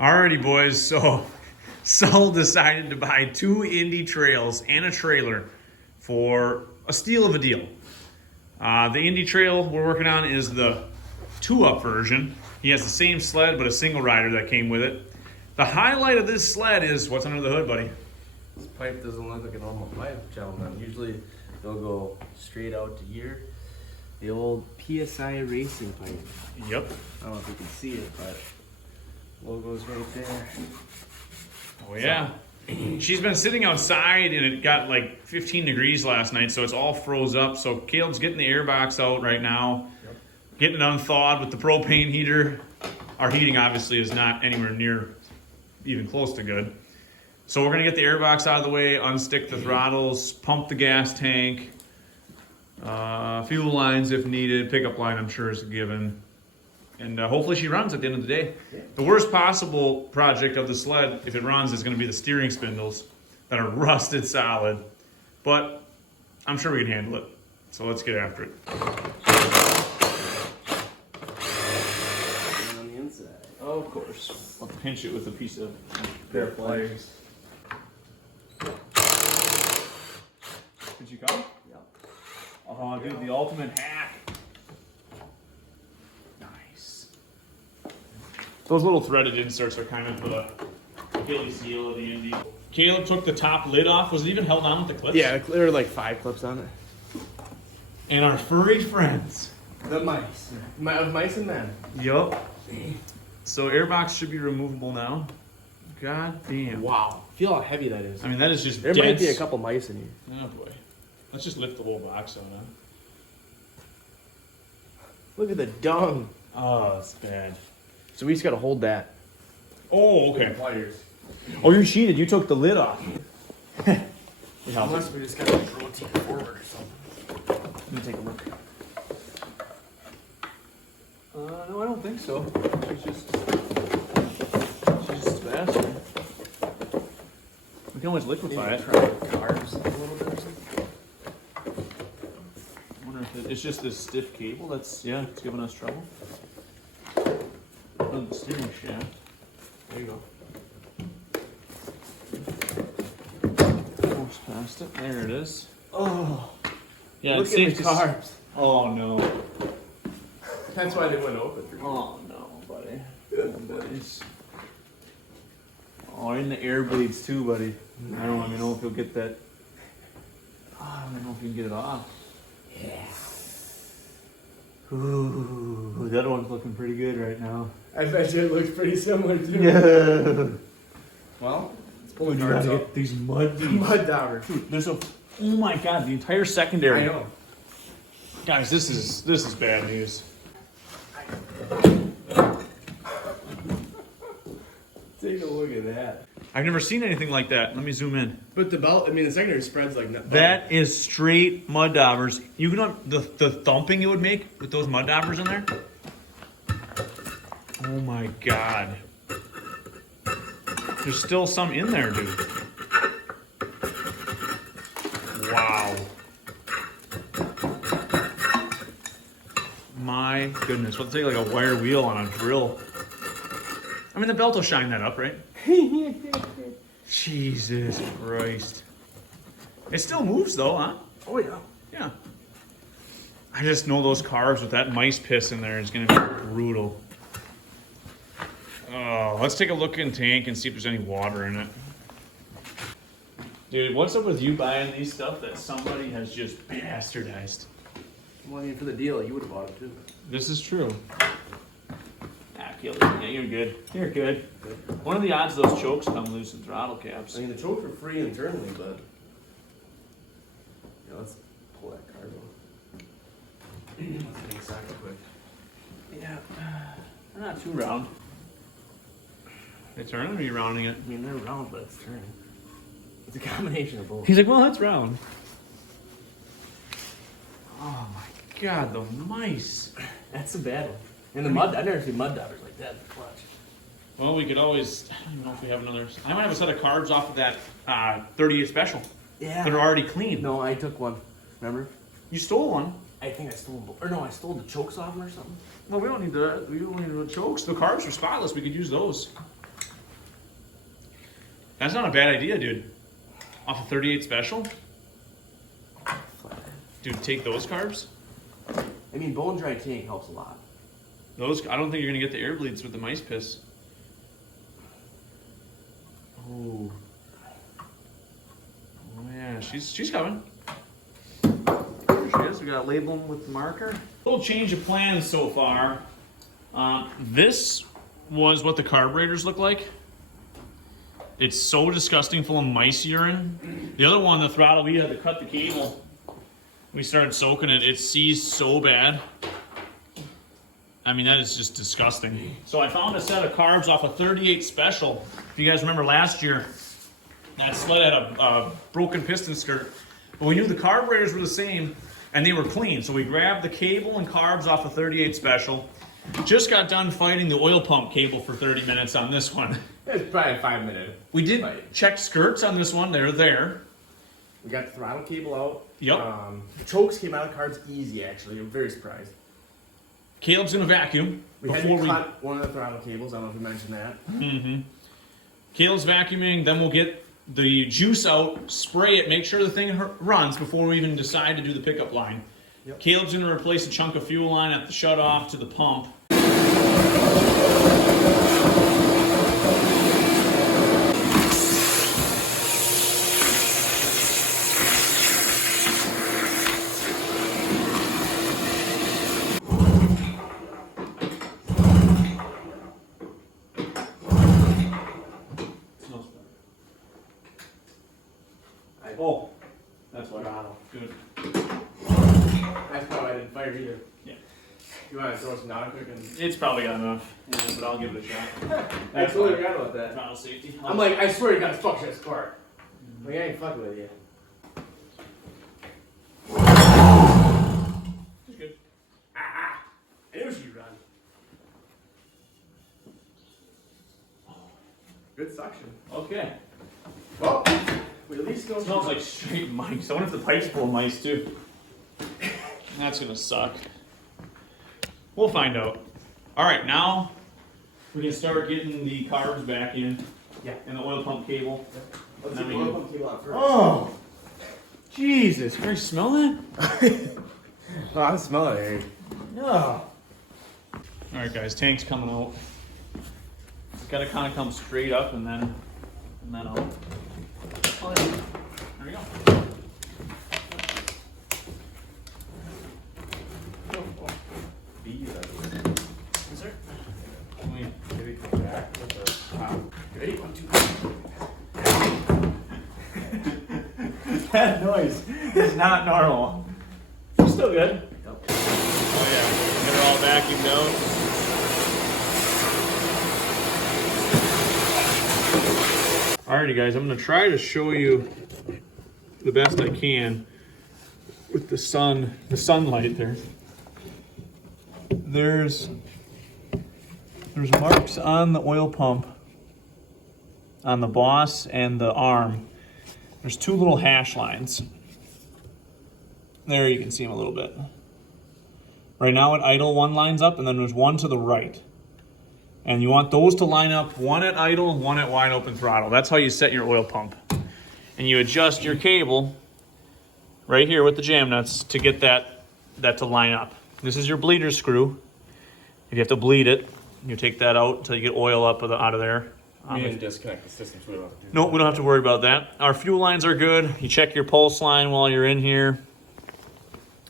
Alrighty, boys. So Saul decided to buy 2 Indy trails and a trailer for a steal of a deal. The Indy trail we're working on is the 2-up version. He has the same sled, but a single rider that came with it. The highlight of this sled is what's under the hood, buddy? This pipe doesn't look like a normal pipe, gentlemen. Usually they'll go straight out to here. The old PSI racing pipe. Yep. I don't know if you can see it, but logo's right there. Oh yeah. She's been sitting outside and it got like 15 degrees last night, so it's all froze up. So Caleb's getting the air box out right now, getting it unthawed with the propane heater. Our heating obviously is not anywhere near even close to good. So we're gonna get the air box out of the way, unstick the throttles, pump the gas tank, fuel lines if needed, pickup line I'm sure is a given. And hopefully she runs at the end of the day. Yeah. The worst possible project of the sled, if it runs, is going to be the steering spindles that are rusted solid. But I'm sure we can handle it. So let's get after it. And on the inside. Oh, of course. I'll pinch it with a piece of pair of pliers. Did you come? Yep. Oh, dude, the ultimate hack. Those little threaded inserts are kind of the Achilles heel of the Indy. Caleb took the top lid off. Was it even held on with the clips? Yeah, there were like 5 clips on it. And our furry friends. The mice. Mice and men. Yup. So airbox should be removable now. God damn. Wow. Feel how heavy that is. I mean, that is just There dense. might be a couple mice in here. Oh boy. Let's just lift the whole box out, huh? Look at the dung. Oh, that's bad. So we just gotta hold that. Oh, okay. Pliers. Oh, you cheated. You took the lid off. Unless we just gotta rotate forward or something. Let me take a look. No, I don't think so. She's just a bastard. We can always liquefy it. Try carbs a little bit or something. I wonder if it's just this stiff cable that's, yeah, it's giving us trouble. On the steering shaft. There you go. Almost past it. There it is. Oh. Yeah, Look it at the seems to... carbs. Oh no. That's why they went open. Oh no, buddy. Oh, buddies. Oh, and the air bleeds too, buddy. I don't even know if you'll get that. Oh, I don't know if you can get it off. Yeah. Ooh, that one's looking pretty good right now. I bet you it looks pretty similar too. Yeah. Well, let's pull We the gotta carbs get out. these mud beads. Mud dauber. Dude, there's a. Oh my god, the entire secondary. I know. Guys, this is bad news. Take a look at that. I've never seen anything like that. Let me zoom in. But the belt, I mean, the secondary spreads like that. That is straight mud daubers. You know the thumping it would make with those mud daubers in there? Oh my god. There's still some in there, dude. Wow. My goodness. We'll take like a wire wheel on a drill. I mean, the belt will shine that up, right? Jesus Christ. It still moves though, huh? Oh yeah. Yeah. I just know those carbs with that mice piss in there is going to be brutal. Oh, let's take a look in the tank and see if there's any water in it. Dude, what's up with you buying these stuff that somebody has just bastardized? Well, I mean, for the deal, you would have bought it too. This is true. Ah, kill it. Yeah, you're good. You're good. One of the odds those chokes come loose in throttle caps. I mean, the chokes were free internally, but yeah, let's pull that carb off. Let's take a second quick. Yeah. They're not too round. They turn or are you rounding it? I mean, they're round, but it's turning. It's a combination of both. He's like, well, that's round. Oh my god, the mice. That's a bad one. And the mud, I've never seen mud daubers like that in the clutch. Well, we could always, I don't even know if we have another, I might have a set of carbs off of that 38 special. Yeah. That are already clean. No, I took one. Remember? You stole one. I think I stole them. Or no, I stole the chokes off them or something. Well, we don't need the chokes. The carbs are spotless. We could use those. That's not a bad idea, dude. Off a 38 special? Dude, take those carbs. I mean, bone dry tank helps a lot. Those, I don't think you're gonna get the air bleeds with the mice piss. Oh. Oh yeah, she's coming. There she is. We gotta label them with the marker. Little change of plans so far. This was what the carburetors look like. It's so disgusting, full of mice urine. The other one, the throttle, we had to cut the cable. We started soaking it. It seized so bad. I mean, that is just disgusting. So I found a set of carbs off a 38 special. If you guys remember last year, that sled had a broken piston skirt. But we knew the carburetors were the same and they were clean. So we grabbed the cable and carbs off a 38 special. Just got done fighting the oil pump cable for 30 minutes on this one. It's probably a 5-minute. We did check skirts on this one. They're there. We got the throttle cable out. Yep. The chokes came out of the cards easy, actually. I'm very surprised. Caleb's gonna vacuum. We had to cut one of the throttle cables. I don't know if you mentioned that. Mm-hmm. Caleb's vacuuming. Then we'll get the juice out, spray it, make sure the thing runs before we even decide to do the pickup line. Yep. Caleb's gonna replace a chunk of fuel line at the shutoff to the pump. Oh, that's why. Good. That's probably I didn't fire either. Yeah. You want to throw some down quick? And... It's probably got enough, yeah, but I'll give it a shot. I totally forgot about that. Throttle safety. I'm like, I swear to God, fuck this car. Like, I ain't fucking with you. It's good. Ah! I knew she'd run. Good suction. Okay. Well, we at least go. It smells like straight mice. I wonder if the pipe's full of mice too. That's gonna suck. We'll find out. All right, now we can start getting the carbs back in. Yeah. And the oil pump cable. Let's get the oil pump cable out first. Oh, Jesus! Can you smell that? Oh, I smell it, Harry. No. All right, guys. Tank's coming out. It's gotta kind of come straight up and then out. Oh, there we go. Is there? Maybe come back with the top. Ready? 1, 2. That noise is not normal. It's still good. Yep. Oh yeah, get it all vacuumed out. Alrighty guys, I'm gonna try to show you the best I can with the sunlight there. There's marks on the oil pump on the boss and the arm. There's 2 little hash lines. There you can see them a little bit. Right now at idle, one lines up, and then there's one to the right. And you want those to line up, one at idle, one at wide open throttle. That's how you set your oil pump. And you adjust your cable right here with the jam nuts to get that to line up. This is your bleeder screw. If you have to bleed it, you take that out until you get oil up out of there. We didn't disconnect the system, so we don't have to do that. No, we don't have to worry about that. Our fuel lines are good. You check your pulse line while you're in here.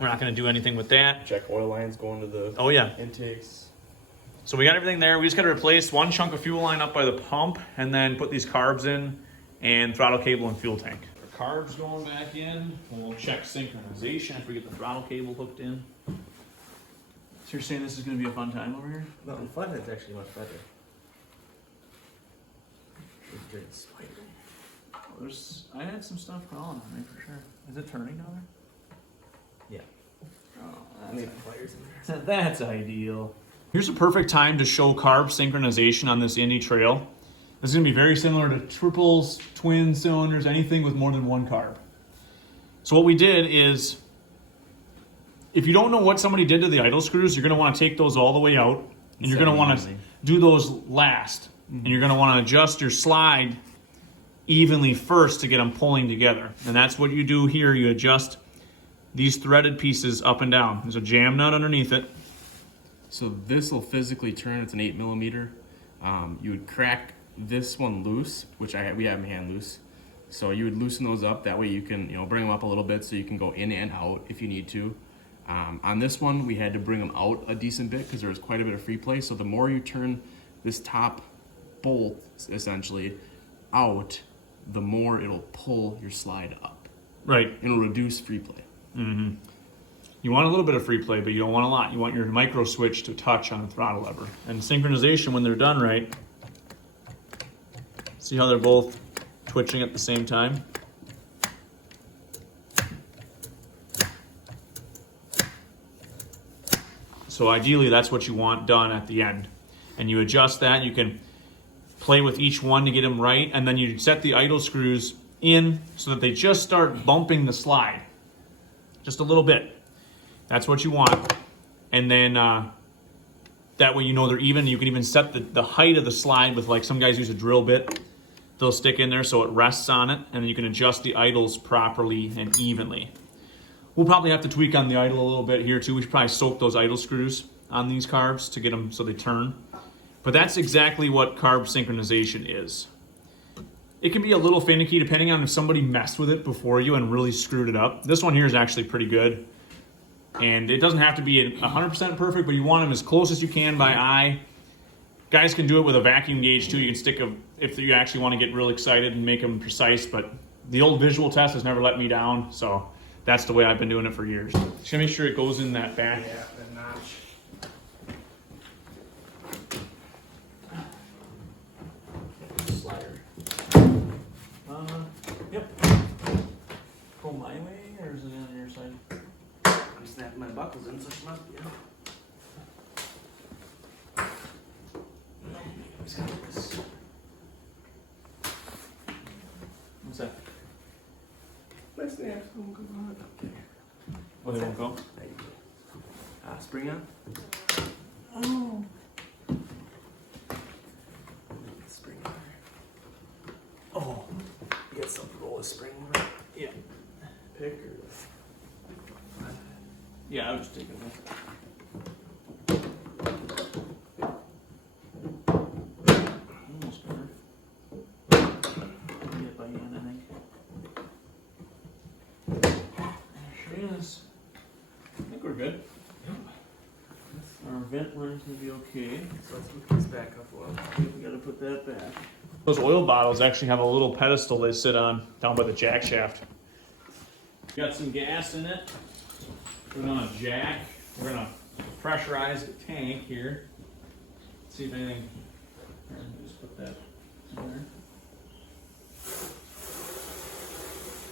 We're not going to do anything with that. Check oil lines going to the intakes. So we got everything there. We just got to replace one chunk of fuel line up by the pump and then put these carbs in and throttle cable and fuel tank. Our carbs going back in. We'll check synchronization after we get the throttle cable hooked in. So you're saying this is going to be a fun time over here? No, the flathead's actually much better. Oh, I had some stuff crawling on me for sure. Is it turning down there? Yeah. Oh, Leave pliers in there. That's ideal. Here's a perfect time to show carb synchronization on this Indy trail. This is going to be very similar to triples, twin cylinders, anything with more than one carb. So what we did is, if you don't know what somebody did to the idle screws, you're going to want to take those all the way out, and you're going to want to do those last. And you're going to want to adjust your slide evenly first to get them pulling together. And that's what you do here. You adjust these threaded pieces up and down. There's a jam nut underneath it. So this will physically turn. It's an 8mm. You would crack this one loose, which we have my hand loose. So you would loosen those up. That way you can, bring them up a little bit so you can go in and out if you need to. On this one, we had to bring them out a decent bit because there was quite a bit of free play. So the more you turn this top bolt, essentially, out, the more it'll pull your slide up. Right. It'll reduce free play. Mm-hmm. You want a little bit of free play, but you don't want a lot. You want your micro switch to touch on the throttle lever. And synchronization, when they're done right, see how they're both twitching at the same time? So ideally, that's what you want done at the end. And you adjust that. You can play with each one to get them right, and then you set the idle screws in so that they just start bumping the slide. Just a little bit. That's what you want. And then that way you know they're even. You can even set the height of the slide with, like, some guys use a drill bit. They'll stick in there so it rests on it, and then you can adjust the idles properly and evenly. We'll probably have to tweak on the idle a little bit here too. We should probably soak those idle screws on these carbs to get them so they turn. But that's exactly what carb synchronization is. It can be a little finicky depending on if somebody messed with it before you and really screwed it up. This one here is actually pretty good. And it doesn't have to be 100% perfect, but you want them as close as you can by eye. Guys can do it with a vacuum gauge too. You can stick if you actually want to get real excited and make them precise, but the old visual test has never let me down, so that's the way I've been doing it for years. Just gonna make sure it goes in that back. Yeah, that notch. Slider. Yep. Go my way, or is it on your side? I'm snapping my buckles in, so she must be out. What's that? My snaps won't go on. Oh, they won't go? There you go. Spring on? Oh. Spring on. Oh. You got some roll of spring on? Yeah. Pick or? Yeah, I was just taking it. Almost better. Get it by hand, I think. There she is. I think we're good. Our vent line's gonna be okay. So let's hook this back up a little. We gotta put that back. Those oil bottles actually have a little pedestal they sit on down by the jack shaft. Got some gas in it. We're gonna jack. We're gonna pressurize the tank here. See if anything. Here, let me just put that in there.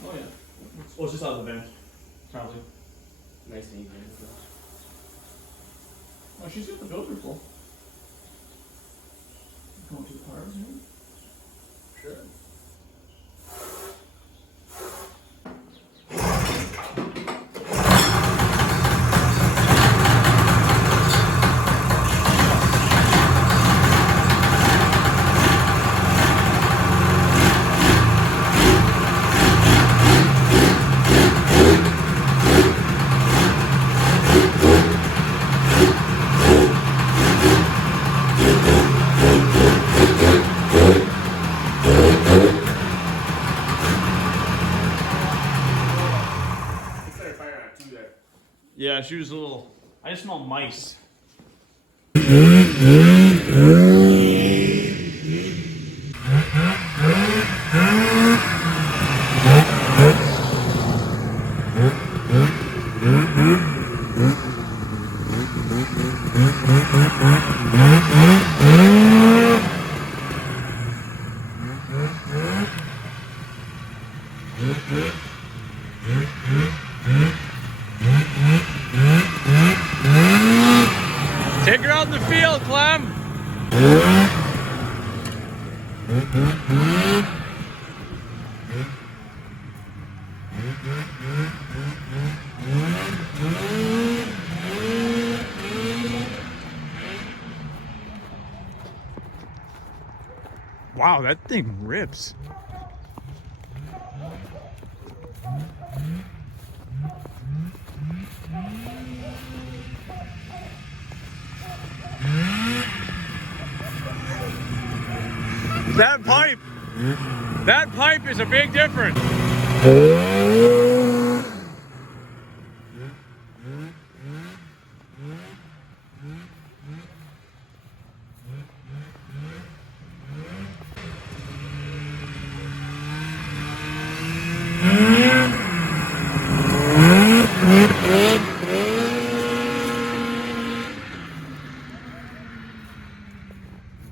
Oh yeah. Oh, it's just out of the vent. Probably. Nice and easy. Oh, she's got the filter full. Going to the carbs here? Sure. Yeah, she was a little. I just smell mice. Take her out in the field, Clem. Wow, that thing rips. That pipe is a big difference.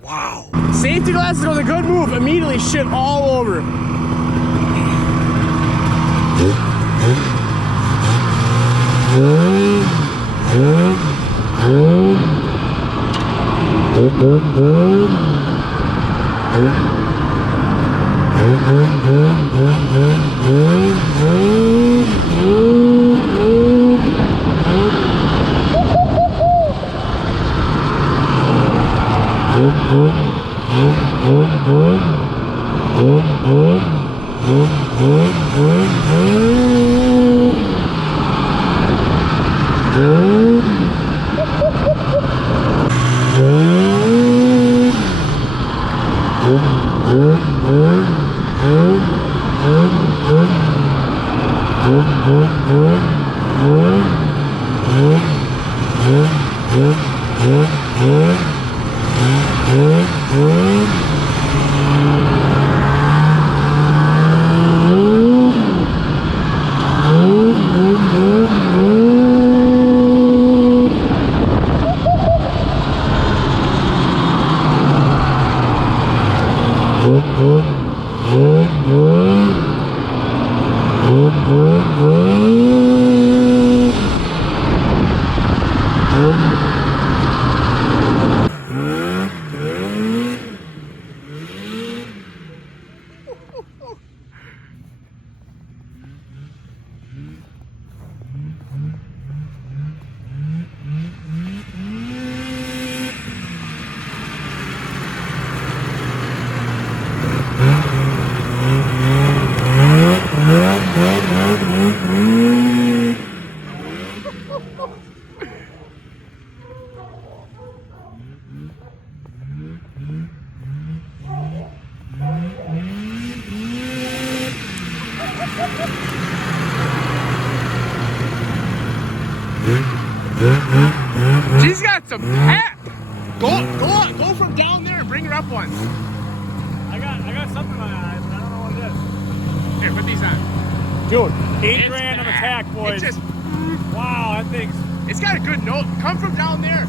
Wow. Safety glasses was a good move. Immediately shit all over. She's got some pep. Go from down there and bring her up once. I got something in my eyes, but I don't know what it is. Here, put these on. Dude, 8 It's grand of bad. attack, boys. It's just, Wow, that thing's... it's got a good note. Come from down there.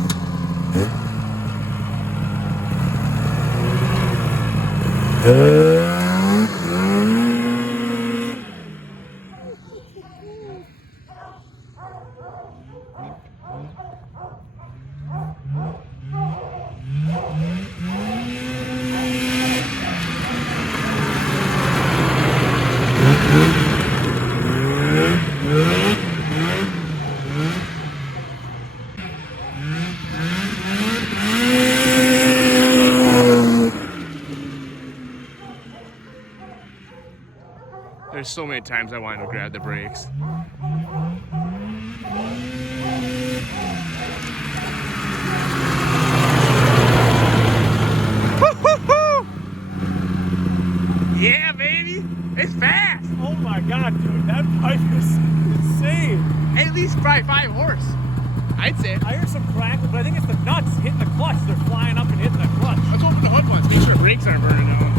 There's so many times I wanted to grab the brakes. Yeah, baby, it's fast. Oh my god, dude, that pipe is insane. At least probably 5 horse, I'd say. I hear some crackle, but I think it's the nuts hitting the clutch. They're flying up and hitting the clutch. Let's open the hood once, make sure the brakes aren't burning out.